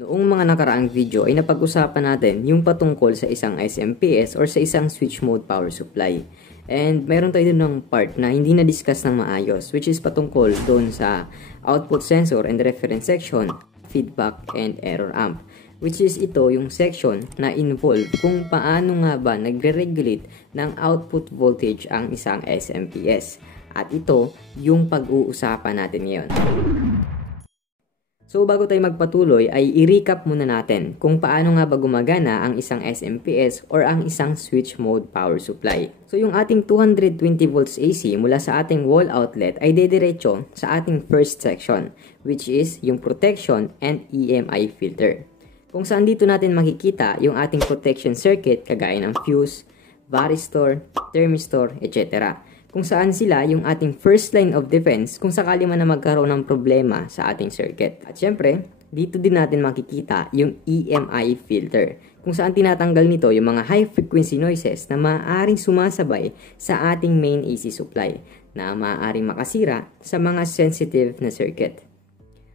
Noong mga nakaraang video ay napag-usapan natin yung patungkol sa isang SMPS or sa isang switch mode power supply. And mayroon tayo dun ng part na hindi na-discuss ng maayos, which is patungkol doon sa output sensor and reference section, feedback and error amp. Which is ito yung section na involve kung paano nga ba nagre-regulate ng output voltage ang isang SMPS. At ito yung pag-uusapan natin ngayon. So bago tayo magpatuloy ay i-recap muna natin kung paano nga ba gumagana ang isang SMPS or ang isang switch mode power supply. So yung ating 220 volts AC mula sa ating wall outlet ay dediretso sa ating first section, which is yung protection and EMI filter. Kung saan dito natin makikita yung ating protection circuit kagaya ng fuse, varistor, thermistor, etc. Kung saan sila yung ating first line of defense kung sakali man na magkaroon ng problema sa ating circuit. At syempre, dito din natin makikita yung EMI filter kung saan tinatanggal nito yung mga high frequency noises na maaaring sumasabay sa ating main AC supply na maaaring makasira sa mga sensitive na circuit.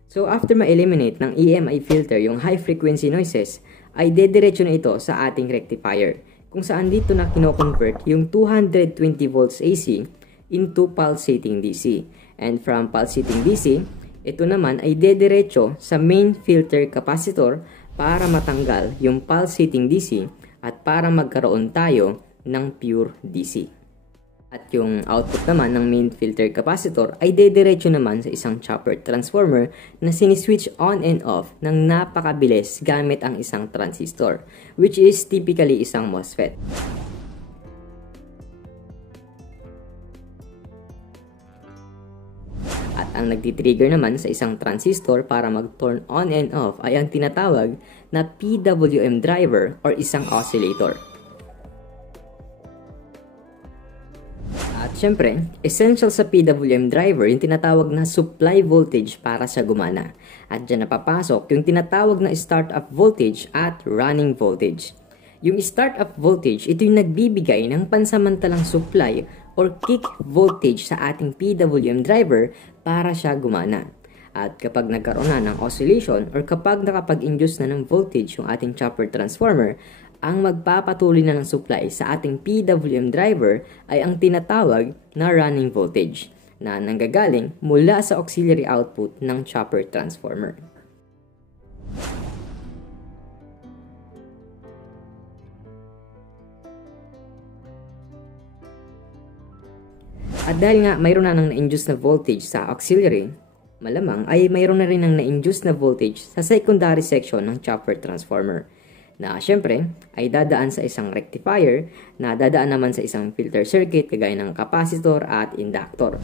So after ma-eliminate ng EMI filter yung high frequency noises, ay dediretso na ito sa ating rectifier kung saan dito na kino-convert yung 220 volts AC into pulsating DC. And from pulsating DC, ito naman ay dediretso sa main filter capacitor para matanggal yung pulsating DC at para magkaroon tayo ng pure DC. At yung output naman ng main filter capacitor ay dediretso naman sa isang chopper transformer na siniswitch on and off ng napakabilis gamit ang isang transistor, which is typically isang MOSFET. At ang nagtitrigger naman sa isang transistor para mag-turn on and off ay ang tinatawag na PWM driver or isang oscillator. At syempre, essential sa PWM driver yung tinatawag na supply voltage para sa gumana. At dyan napapasok yung tinatawag na startup voltage at running voltage. Yung startup voltage, ito yung nagbibigay ng pansamantalang supply or kick voltage sa ating PWM driver para siya gumana. At kapag nagkaroon na ng oscillation or kapag nakapag-induce na ng voltage yung ating chopper transformer, ang magpapatuloy na ng supply sa ating PWM driver ay ang tinatawag na running voltage na nanggagaling mula sa auxiliary output ng chopper transformer. At dahil nga mayroon na nang na-induce na voltage sa auxiliary, malamang ay mayroon na rin nang na-induce na voltage sa secondary section ng chopper transformer na syempre ay dadaan sa isang rectifier na dadaan naman sa isang filter circuit kagaya ng capacitor at inductor.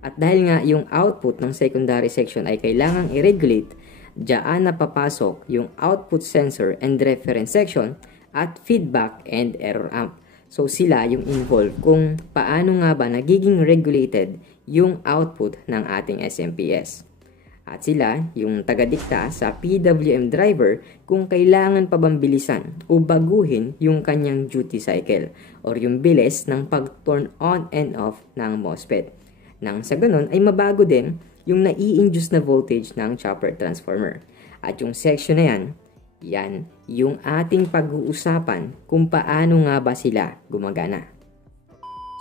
At dahil nga yung output ng secondary section ay kailangang i-regulate, diyan na papasok yung output sensor and reference section at feedback and error amp. So sila yung involved kung paano nga ba nagiging regulated yung output ng ating SMPS. At sila yung tagadikta sa PWM driver kung kailangan pa bang bilisan o baguhin yung kanyang duty cycle or yung bilis ng pag-turn on and off ng MOSFET. Nang sa ganun ay mabago din yung nai-induce na voltage ng chopper transformer. At yung section na yan yung ating pag-uusapan kung paano nga ba sila gumagana.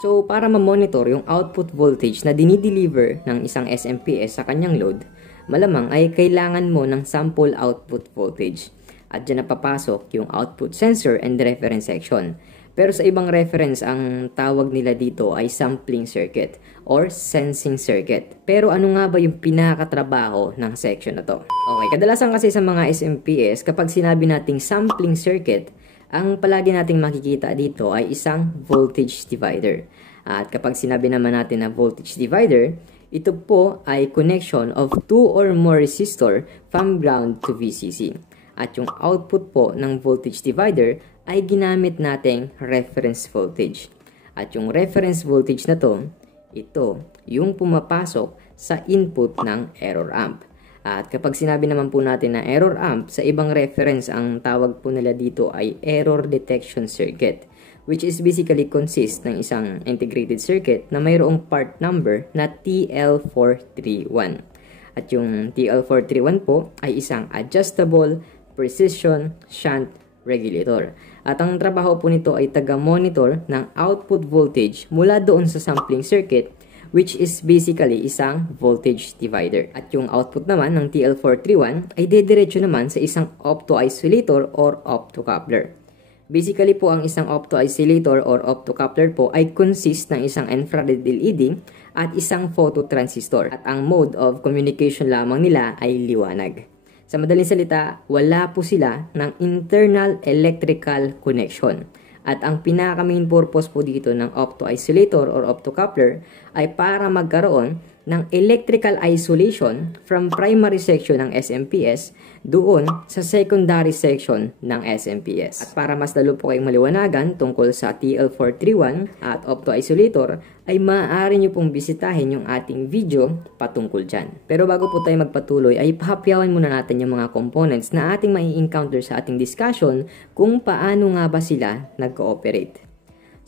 So para ma-monitor yung output voltage na dinideliver ng isang SMPS sa kanyang load, malamang ay kailangan mo ng sample output voltage. At dyan napapasok yung output sensor and reference section. Pero sa ibang reference, ang tawag nila dito ay sampling circuit or sensing circuit. Pero ano nga ba yung pinakatrabaho ng section na to? Okay, kadalasan kasi sa mga SMPS, kapag sinabi nating sampling circuit, ang palagi nating makikita dito ay isang voltage divider. At kapag sinabi naman natin na voltage divider, ito po ay connection of 2 or more resistor from ground to VCC. At yung output po ng voltage divider ay ginamit nating reference voltage. At yung reference voltage na to, ito yung pumapasok sa input ng error amp. At kapag sinabi naman po natin na error amp, sa ibang reference ang tawag po nila dito ay error detection circuit, which is basically consist ng isang integrated circuit na mayroong part number na TL431. At yung TL431 po ay isang adjustable precision shunt regulator. At ang trabaho po nito ay taga-monitor ng output voltage mula doon sa sampling circuit, which is basically isang voltage divider. At yung output naman ng TL431 ay dediretso naman sa isang opto-isolator or optocoupler. Basically po ang isang opto-isolator or optocoupler po ay consist ng isang infrared LED at isang phototransistor. At ang mode of communication lamang nila ay liwanag. Sa madaling salita, wala po sila ng internal electrical connection. At ang pinaka-main purpose po dito ng opto-isolator or optocoupler ay para magkaroon ng electrical isolation from primary section ng SMPS doon sa secondary section ng SMPS. At para mas lalo po kayong maliwanagan tungkol sa TL431 at opto-isolator, ay maaari nyo pong bisitahin yung ating video patungkol dyan. Pero bago po tayo magpatuloy, ay pahapyawan muna natin yung mga components na ating mai-encounter sa ating discussion kung paano nga ba sila nag-cooperate.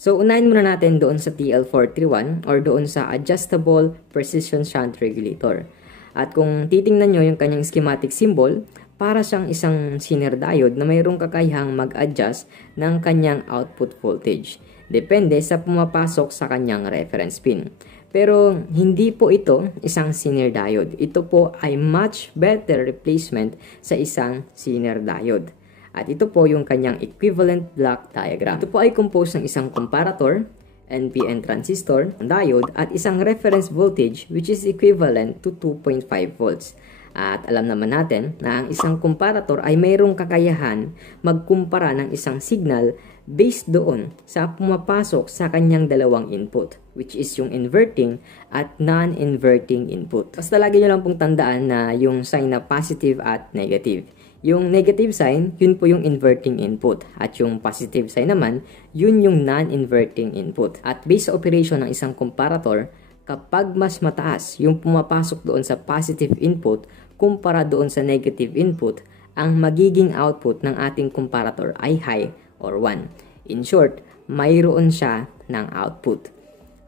So, unahin muna natin doon sa TL431 or doon sa Adjustable Precision Shunt Regulator. At kung titingnan nyo yung kanyang schematic symbol, para siyang isang Zener diode na mayroong kakayahang mag-adjust ng kanyang output voltage. Depende sa pumapasok sa kanyang reference pin. Pero hindi po ito isang Zener diode. Ito po ay much better replacement sa isang Zener diode. At ito po yung kanyang equivalent block diagram. Ito po ay composed ng isang comparator, NPN transistor, diode, at isang reference voltage which is equivalent to 2.5 volts. At alam naman natin na ang isang comparator ay mayroong kakayahan magkumpara ng isang signal based doon sa pumapasok sa kanyang dalawang input, which is yung inverting at non-inverting input. Basta lagi nyo lang pong tandaan na yung sign na positive at negative. Yung negative sign, yun po yung inverting input. At yung positive sign naman, yun yung non-inverting input. At based sa operation ng isang comparator, kapag mas mataas yung pumapasok doon sa positive input kumpara doon sa negative input, ang magiging output ng ating comparator ay high or 1. In short, mayroon siya ng output.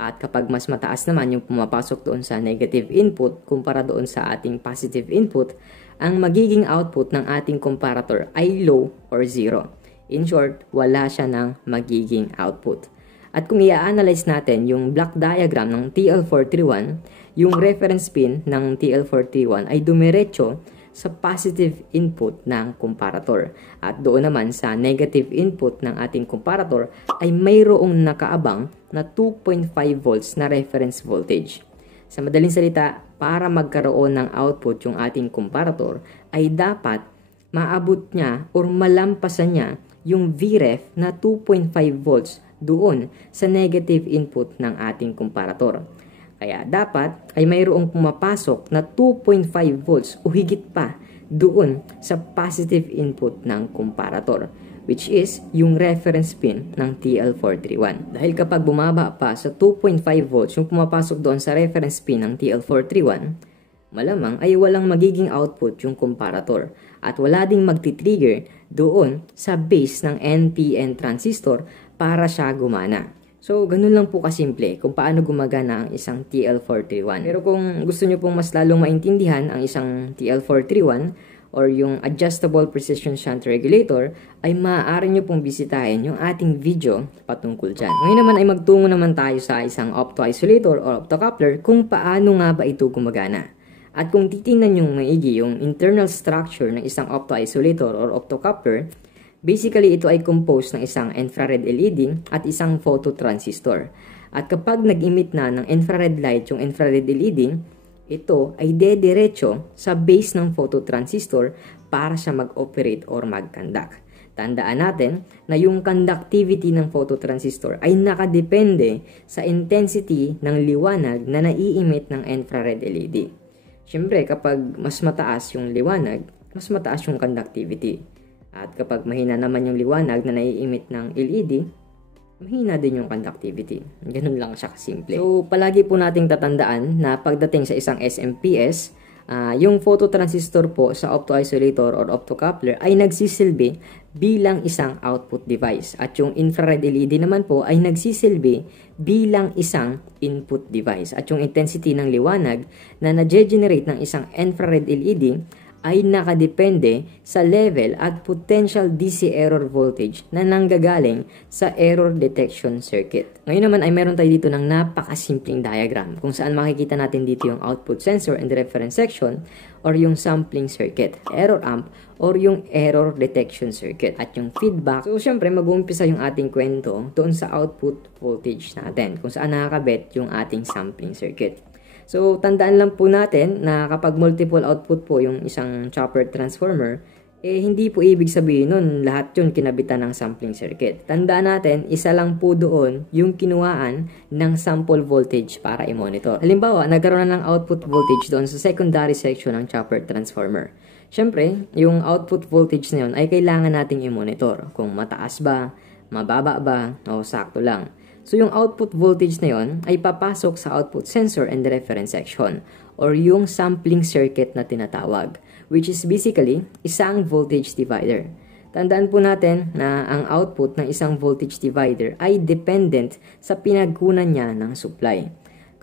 At kapag mas mataas naman yung pumapasok doon sa negative input kumpara doon sa ating positive input, ang magiging output ng ating comparator ay low or 0. In short, wala siya ng magiging output. At kung i-analyze natin yung block diagram ng TL431, yung reference pin ng TL431 ay dumiretso sa positive input ng comparator. At doon naman sa negative input ng ating comparator ay mayroong nakaabang na 2.5 volts na reference voltage. Sa madaling salita, para magkaroon ng output yung ating comparator ay dapat maabot niya or malampasan niya yung Vref na 2.5 volts doon sa negative input ng ating comparator. Kaya dapat ay mayroong pumapasok na 2.5 volts o higit pa doon sa positive input ng comparator, which is yung reference pin ng TL431. Dahil kapag bumaba pa sa 2.5 volts yung pumapasok doon sa reference pin ng TL431, malamang ay walang magiging output yung comparator at wala ding magti-trigger doon sa base ng NPN transistor para siya gumana. So, ganun lang po kasimple kung paano gumagana ang isang TL431. Pero kung gusto nyo pong mas lalong maintindihan ang isang TL431 or yung Adjustable Precision Shunt Regulator, ay maaari nyo pong bisitahin yung ating video patungkol dyan. Ngayon naman ay magtungo naman tayo sa isang opto-isolator or optocoupler kung paano nga ba ito gumagana. At kung titingnan nyo maigi yung internal structure ng isang opto-isolator or optocoupler, basically, ito ay composed ng isang infrared LED at isang phototransistor. At kapag nag-emit na ng infrared light yung infrared LED, ito ay dediretso sa base ng phototransistor para siya mag-operate or mag-conduct. Tandaan natin na yung conductivity ng phototransistor ay nakadepende sa intensity ng liwanag na nai-emit ng infrared LED. Siyempre, kapag mas mataas yung liwanag, mas mataas yung conductivity. At kapag mahina naman yung liwanag na nai-emit ng LED, mahina din yung conductivity. Ganun lang siya kasimple. So, palagi po nating tatandaan na pagdating sa isang SMPS, Yung phototransistor po sa optoisolator or optocoupler ay nagsisilbi bilang isang output device. At yung infrared LED naman po ay nagsisilbi bilang isang input device. At yung intensity ng liwanag na na-generate ng isang infrared LED ay nakadepende sa level at potential DC error voltage na nanggagaling sa error detection circuit. Ngayon naman ay meron tayo dito ng napakasimpleng diagram kung saan makikita natin dito yung output sensor and reference section or yung sampling circuit, error amp or yung error detection circuit at yung feedback. So syempre mag-uumpisa yung ating kwento doon sa output voltage natin kung saan nakakabit yung ating sampling circuit. So, tandaan lang po natin na kapag multiple output po yung isang chopper transformer, hindi po ibig sabihin nun lahat yun kinabitan ng sampling circuit. Tandaan natin, isa lang po doon yung kinuhaan ng sample voltage para i-monitor. Halimbawa, nagkaroon na ng output voltage doon sa secondary section ng chopper transformer. Siyempre, yung output voltage na yun ay kailangan nating i-monitor kung mataas ba, mababa ba, o sakto lang. So, yung output voltage na yon ay papasok sa output sensor and reference section or yung sampling circuit na tinatawag, which is basically isang voltage divider. Tandaan po natin na ang output ng isang voltage divider ay dependent sa pinagkunan niya ng supply.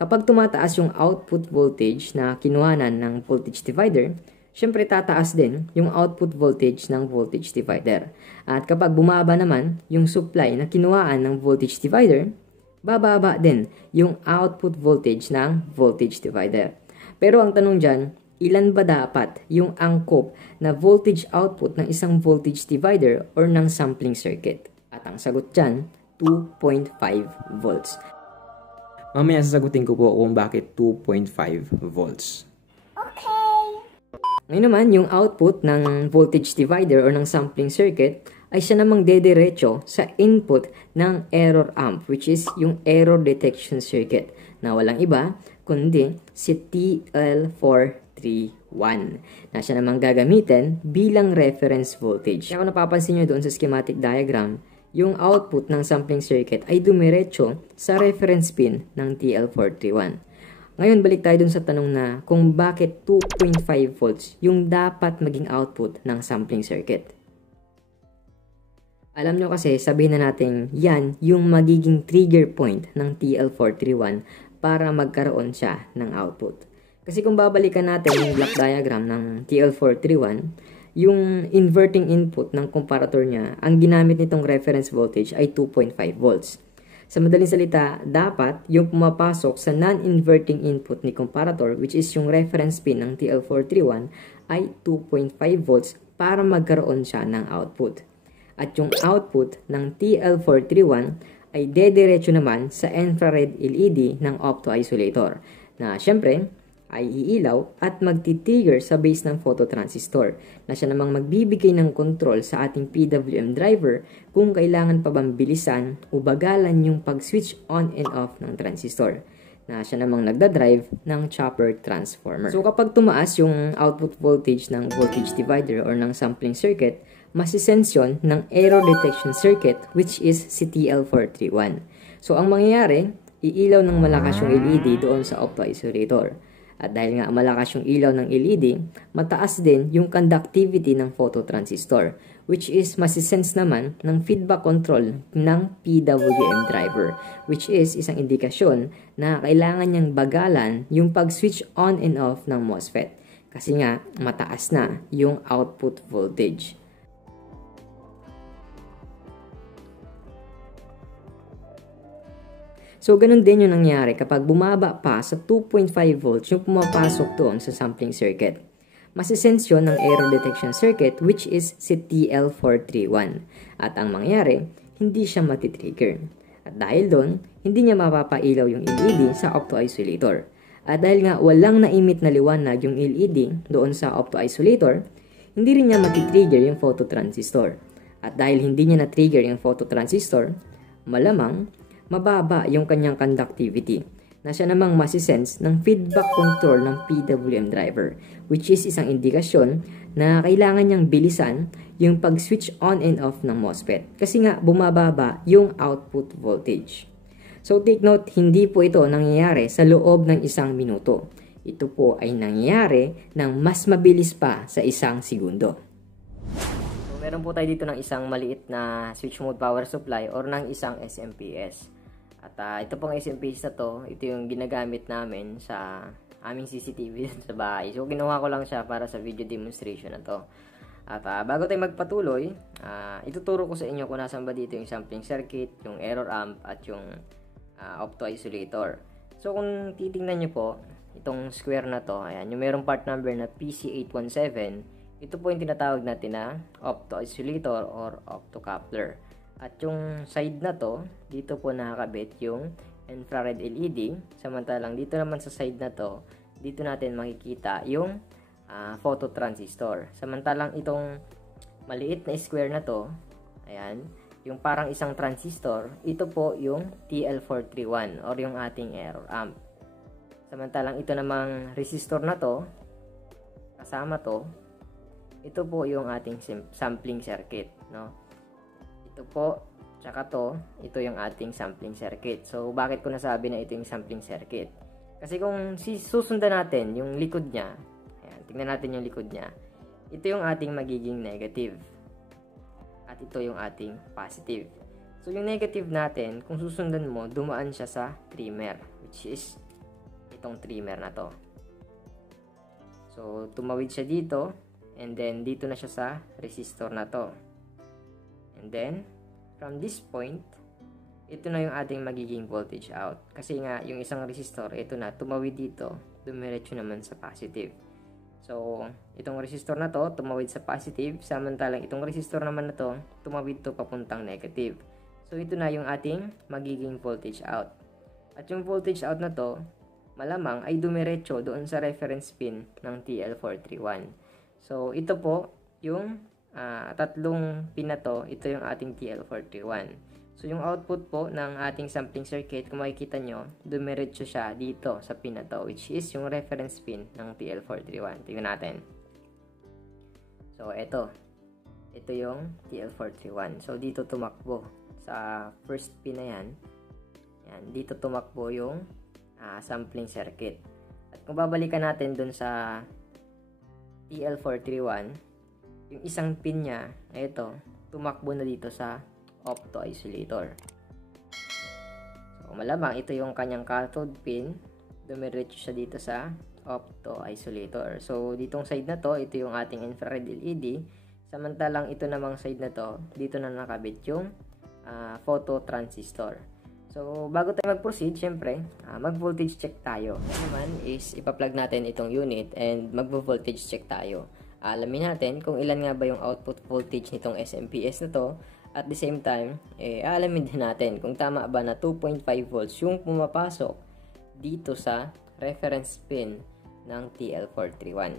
Kapag tumataas yung output voltage na kinuhanan ng voltage divider, syempre tataas din yung output voltage ng voltage divider. At kapag bumaba naman yung supply na kinuhaan ng voltage divider, bababa din yung output voltage ng voltage divider. Pero ang tanong dyan, ilan ba dapat yung angkop na voltage output ng isang voltage divider or ng sampling circuit? At ang sagot dyan, 2.5 volts. Mamaya sasagutin ko po kung bakit 2.5 volts. Ngayon naman, yung output ng voltage divider or ng sampling circuit ay siya namang dediretso sa input ng error amp, which is yung error detection circuit na walang iba kundi si TL431 na siya namang gagamitin bilang reference voltage. Kaya kung napapansin nyo doon sa schematic diagram, yung output ng sampling circuit ay dumiretso sa reference pin ng TL431. Ngayon, balik tayo dun sa tanong na kung bakit 2.5 volts yung dapat maging output ng sampling circuit. Alam nyo kasi, sabihin na natin, yan yung magiging trigger point ng TL431 para magkaroon siya ng output. Kasi kung babalikan natin yung block diagram ng TL431, yung inverting input ng comparator niya, ang ginamit nitong reference voltage ay 2.5 volts. Sa madaling salita, dapat yung pumapasok sa non-inverting input ni comparator, which is yung reference pin ng TL431, ay 2.5 volts para magkaroon siya ng output. At yung output ng TL431 ay dediretso naman sa infrared LED ng optoisolator na syempre ay iilaw at magti-trigger sa base ng phototransistor na siya namang magbibigay ng control sa ating PWM driver kung kailangan pa bang bilisan o bagalan yung pag-switch on and off ng transistor na siya namang nagdadrive ng chopper transformer. So kapag tumaas yung output voltage ng voltage divider or ng sampling circuit, masisense yun ng error detection circuit which is si TL431. So ang mangyayari, iilaw ng malakas yung LED doon sa optoisolator. At dahil nga malakas yung ilaw ng LED, mataas din yung conductivity ng phototransistor, which is masisense naman ng feedback control ng PWM driver, which is isang indikasyon na kailangan niyang bagalan yung pag-switch on and off ng MOSFET. Kasi nga, mataas na yung output voltage. So, ganun din yung nangyari kapag bumaba pa sa 2.5 volts yung pumapasok doon sa sampling circuit. Masisense yun ng error detection circuit which is si TL431. At ang mangyari, hindi siya matitrigger. At dahil doon, hindi niya mapapailaw yung LED sa optoisolator. At dahil nga walang naimit na liwanag yung LED doon sa optoisolator, hindi rin niya matitrigger yung phototransistor. At dahil hindi niya na-trigger yung phototransistor, malamang mababa yung kanyang conductivity na siya namang masisense ng feedback control ng PWM driver, which is isang indikasyon na kailangan niyang bilisan yung pag-switch on and off ng MOSFET kasi nga bumababa yung output voltage. So take note, hindi po ito nangyayari sa loob ng 1 minuto. ito po ay nangyayari ng mas mabilis pa sa 1 segundo. So, meron po tayo dito ng isang maliit na switch mode power supply or ng isang SMPS. At ito pong SMPS na to, ito yung ginagamit namin sa aming CCTV sa bahay. So, ginawa ko lang siya para sa video demonstration na to. At bago tayo magpatuloy, ituturo ko sa inyo kung nasan ba dito yung sampling circuit, yung error amp, at yung opto-isolator. So, kung titingnan nyo po, itong square na to, ayan, yung merong part number na PC817, ito po yung tinatawag natin na opto-isolator or optocoupler. At yung side na to, dito po nakakabit yung infrared LED. Samantalang dito naman sa side na to, dito natin makikita yung phototransistor. Samantalang itong maliit na square na to, ayan, yung parang isang transistor, ito po yung TL431 or yung ating error amp. Samantalang ito namang resistor na to, kasama to, ito po yung ating sampling circuit, no? Ito po, tsaka to, ito yung ating sampling circuit. So, bakit ko nasabi na ito yung sampling circuit? Kasi kung susundan natin yung likod niya, ayan, tingnan natin yung likod niya, ito yung ating magiging negative. At ito yung ating positive. So, yung negative natin, kung susundan mo, dumaan siya sa trimmer, which is itong trimmer na to. So, tumawid siya dito, and then dito na siya sa resistor na to. And then, from this point, ito na yung ating magiging voltage out. Kasi nga, yung isang resistor, ito na, tumawid dito, dumiretso naman sa positive. So, itong resistor na to, tumawid sa positive, samantalang itong resistor naman na to, tumawid to papuntang negative. So, ito na yung ating magiging voltage out. At yung voltage out na to, malamang ay dumiretso doon sa reference pin ng TL431. So, ito po, yung tatlong pin na to, ito yung ating TL431. So, yung output po ng ating sampling circuit, kung makikita nyo, dumiretso siya dito sa pin na to, which is yung reference pin ng TL431. Tingnan natin. So, ito yung TL431. So, dito tumakbo sa first pin na yan. Yan, dito tumakbo yung sampling circuit. At kung babalikan natin dun sa TL431, yung isang pin niya, ito, tumakbo na dito sa opto-isolator. So, malamang ito yung kanyang cathode pin, dumiretso siya dito sa opto-isolator. So, ditong side na to, ito yung ating infrared LED. Samantalang ito namang side na to, dito na nakabit yung phototransistor. So, bago tayo mag-proceed, syempre, mag-voltage check tayo. Ito naman is, ipa-plug natin itong unit and mag-voltage check tayo. Alamin natin kung ilan nga ba yung output voltage nitong SMPS na to. At the same time, alamin din natin kung tama ba na 2.5 volts yung pumapasok dito sa reference pin ng TL431.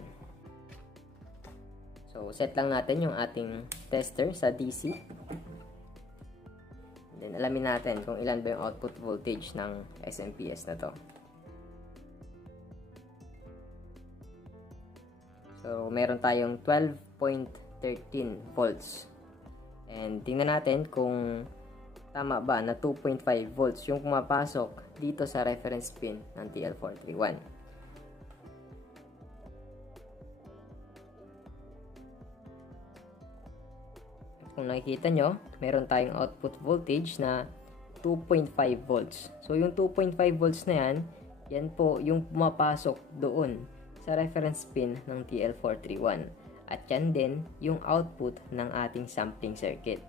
So, set lang natin yung ating tester sa DC. Then, alamin natin kung ilan ba yung output voltage ng SMPS na to. So, meron tayong 12.13 volts. And tingnan natin kung tama ba na 2.5 volts yung pumapasok dito sa reference pin ng TL431. Kung nakikita nyo, meron tayong output voltage na 2.5 volts. So, yung 2.5 volts na yan, yan po yung pumapasok doon sa reference pin ng TL431. At yan din yung output ng ating sampling circuit.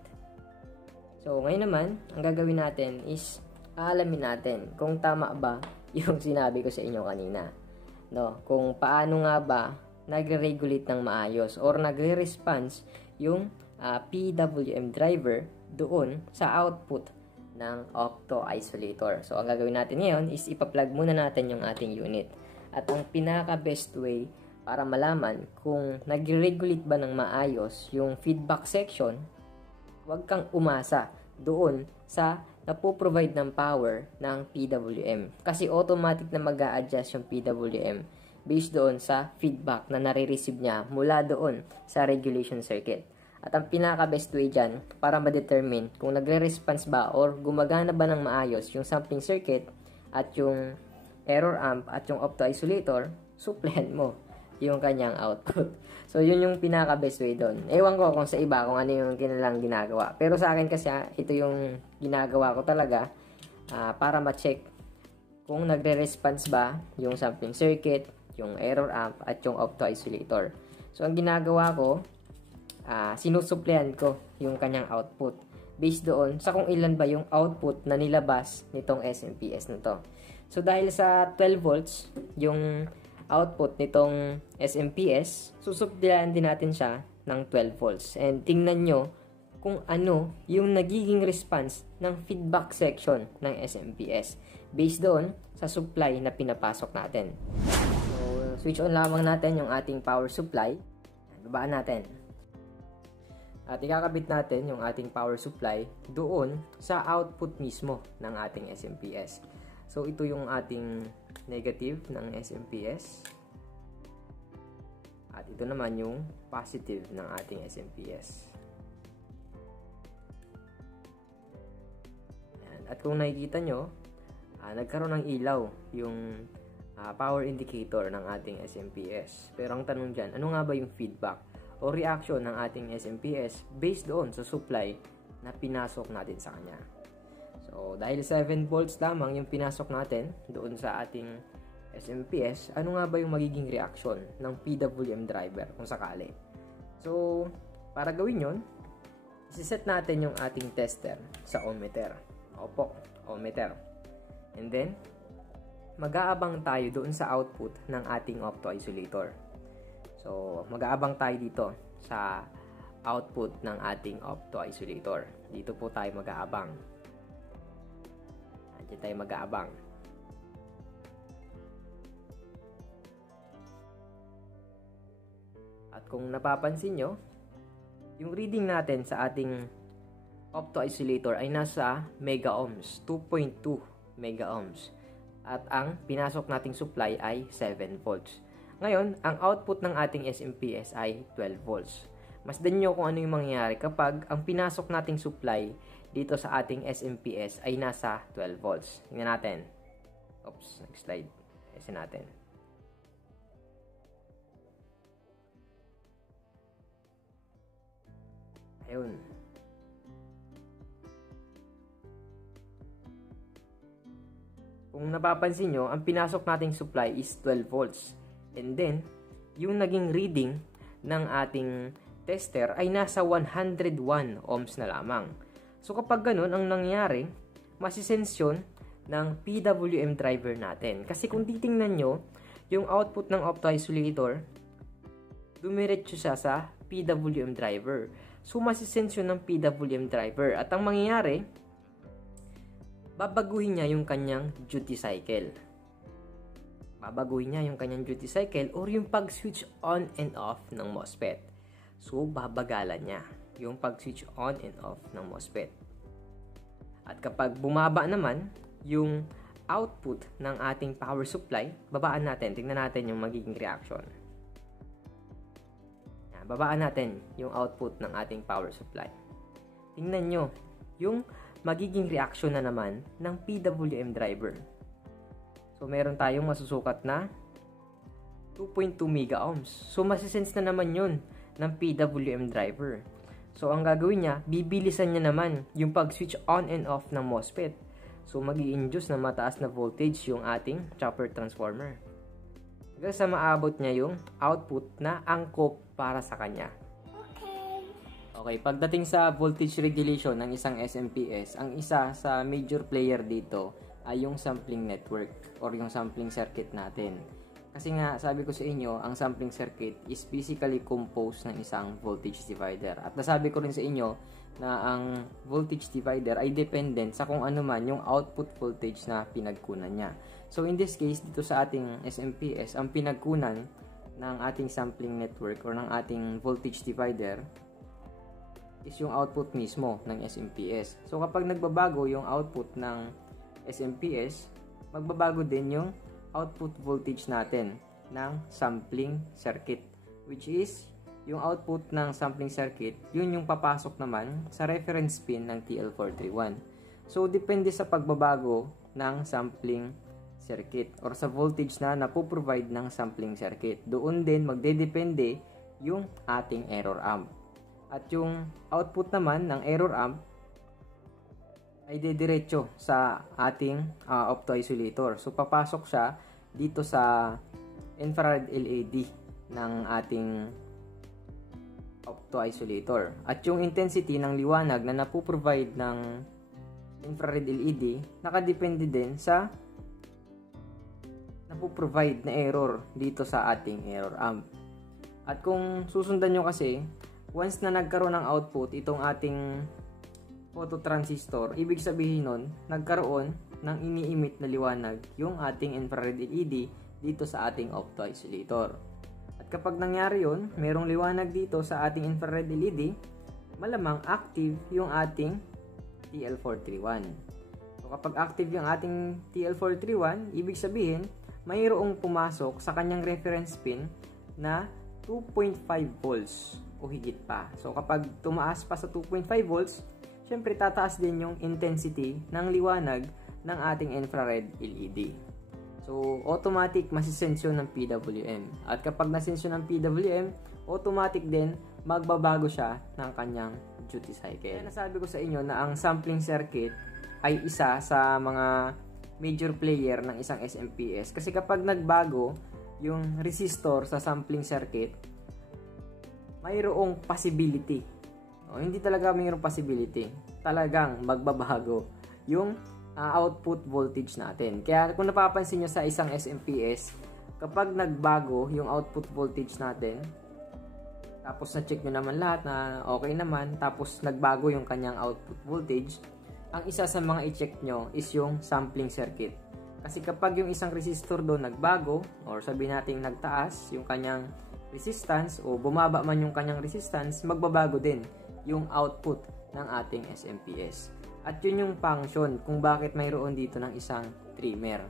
So, ngayon naman, ang gagawin natin is aalamin natin kung tama ba yung sinabi ko sa inyo kanina. No? Kung paano nga ba nagre-regulate ng maayos or nagre-response yung PWM driver doon sa output ng opto-isolator. So, ang gagawin natin ngayon is ipa-plug muna natin yung ating unit. At ang pinaka-best way para malaman kung nag-regulate ba ng maayos yung feedback section, huwag kang umasa doon sa napoprovide ng power ng PWM. Kasi automatic na mag-a-adjust yung PWM based doon sa feedback na nare-receive niya mula doon sa regulation circuit. At ang pinaka-best way dyan para ma-determine kung nagre-response ba or gumagana ba ng maayos yung sampling circuit at yung error amp at yung opto-isolator supplyhan mo yung kanyang output. So, yun yung pinaka-best way doon. Ewan ko kung sa iba, kung ano yung kanilang ginagawa. Pero sa akin kasi, ito yung ginagawa ko talaga para ma-check kung nagre-response ba yung sampling circuit, yung error amp, at yung opto-isolator. So, ang ginagawa ko, sinusupplyhan ko yung kanyang output based doon sa kung ilan ba yung output na nilabas nitong SMPS na to. So, dahil sa 12 volts, yung output nitong SMPS, susupplyhan din natin siya ng 12 volts. And tingnan nyo kung ano yung nagiging response ng feedback section ng SMPS based doon sa supply na pinapasok natin. So, switch on lamang natin yung ating power supply. Babaan natin. At ikakabit natin yung ating power supply doon sa output mismo ng ating SMPS. So, ito yung ating negative ng SMPS. At ito naman yung positive ng ating SMPS. At kung nakikita nyo, nagkaroon ng ilaw yung power indicator ng ating SMPS. Pero ang tanong dyan, ano nga ba yung feedback o reaction ng ating SMPS based doon sa supply na pinasok natin sa kanya? So, dahil 7 volts lamang yung pinasok natin doon sa ating SMPS, ano nga ba yung magiging reaction ng PWM driver kung sakali? So, para gawin yun, isiset natin yung ating tester sa ohmmeter. Opo, ohmmeter. And then, mag-aabang tayo doon sa output ng ating opto-isolator. So, mag-aabang tayo dito sa output ng ating opto-isolator. Dito po tayo mag-aabang. Diyan tayo mag-aabang. At kung napapansin nyo, yung reading natin sa ating opto-isolator ay nasa mega ohms, 2.2 mega ohms. At ang pinasok nating supply ay 7 volts. Ngayon, ang output ng ating SMPS ay 12 volts. Masdan nyo kung ano yung mangyayari kapag ang pinasok nating supply dito sa ating SMPS ay nasa 12 volts. Tingnan natin. Oops, next slide. Ayusin natin. Ayun. Kung napapansin nyo, ang pinasok nating supply is 12 volts. And then, yung naging reading ng ating tester ay nasa 101 ohms na lamang. So, kapag ganun ang nangyari, masisense yun ng PWM driver natin. Kasi kung titingnan nyo, yung output ng opto-isolator, dumiretso siya sa PWM driver. So, masisense yun ng PWM driver. At ang mangyayari, babaguhin niya yung kanyang duty cycle. Babaguhin niya yung kanyang duty cycle or yung pag-switch on and off ng MOSFET. So, babagalan niya yung pag-switch on and off ng MOSFET. At kapag bumaba naman yung output ng ating power supply, babaan natin. Tingnan natin yung magiging reaction. Yan, babaan natin yung output ng ating power supply. Tingnan nyo yung magiging reaction na naman ng PWM driver. So, meron tayong masusukat na 2.2 mega ohms. So, masisense na naman yun ng PWM driver. So, ang gagawin niya, bibilisan niya naman yung pag-switch on and off ng MOSFET. So, mag-i-induce na mataas na voltage yung ating chopper transformer. Hanggang sa maabot niya yung output na angkop para sa kanya. Okay, pagdating sa voltage regulation ng isang SMPS, ang isa sa major player dito ay yung sampling network or yung sampling circuit natin. Kasi nga, sabi ko sa inyo, ang sampling circuit is physically composed ng isang voltage divider. At nasabi ko rin sa inyo na ang voltage divider ay dependent sa kung ano man yung output voltage na pinagkunan niya. So, in this case, dito sa ating SMPS, ang pinagkunan ng ating sampling network or ng ating voltage divider is yung output mismo ng SMPS. So, kapag nagbabago yung output ng SMPS, magbabago din yung output voltage natin ng sampling circuit, which is yung output ng sampling circuit, yun yung papasok naman sa reference pin ng TL431. So, depende sa pagbabago ng sampling circuit or sa voltage na napoprovide ng sampling circuit. Doon din magdedepende yung ating error amp. At yung output naman ng error amp ay dediretso sa ating opto-isolator. So papasok siya dito sa infrared LED ng ating opto-isolator. At yung intensity ng liwanag na napoprovide ng infrared LED nakadepende din sa napoprovide na error dito sa ating error amp. At kung susundan nyo kasi, once na nagkaroon ng output itong ating phototransistor, ibig sabihin nun, nagkaroon ng ini-emit na liwanag yung ating infrared LED dito sa ating opto-isolator. At kapag nangyari yun, merong liwanag dito sa ating infrared LED, malamang active yung ating TL431. So kapag active yung ating TL431, ibig sabihin, mayroong pumasok sa kanyang reference pin na 2.5 volts o higit pa. So kapag tumaas pa sa 2.5 volts, syempre tataas din yung intensity ng liwanag ng ating infrared LED. So automatic masisense yun ng PWM. At kapag nasense yun ng PWM, automatic din magbabago siya ng kanyang duty cycle. Kaya nasabi ko sa inyo na ang sampling circuit ay isa sa mga major player ng isang SMPS. Kasi kapag nagbago yung resistor sa sampling circuit, mayroong possibility. Hindi talaga mayroong possibility. Talagang magbabago yung output voltage natin. Kaya kung napapansin nyo sa isang SMPS, kapag nagbago yung output voltage natin, tapos na-check nyo naman lahat na okay naman, tapos nagbago yung kanyang output voltage, ang isa sa mga i-check nyo is yung sampling circuit. Kasi kapag yung isang resistor doon nagbago, or sabihin natin nagtaas yung kanyang resistance, o bumaba man yung kanyang resistance, magbabago din yung output ng ating SMPS. At yun yung function kung bakit mayroon dito ng isang trimmer.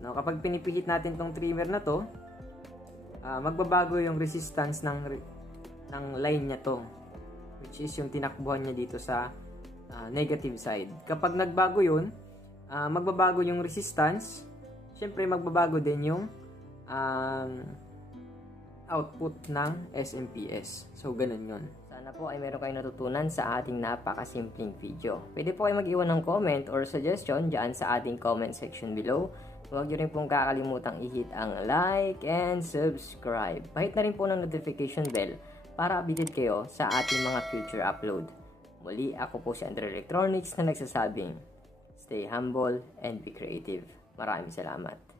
No, kapag pinipihit natin tong trimmer na to, magbabago yung resistance ng line niya to, which is yung tinakbuhan niya dito sa negative side. Kapag nagbago yun, magbabago yung resistance, syempre magbabago din yung output ng SMPS. So ganun yun. Sana po ay meron kayong natutunan sa ating napakasimpleng video. Pwede po kayo mag-iwan ng comment or suggestion dyan sa ating comment section below. Huwag nyo rin pong kakalimutang i-hit ang like and subscribe. Pahit na rin po ng notification bell para updated kayo sa ating mga future upload. Muli, ako po si Andre Electronics na nagsasabing, stay humble and be creative. Maraming salamat.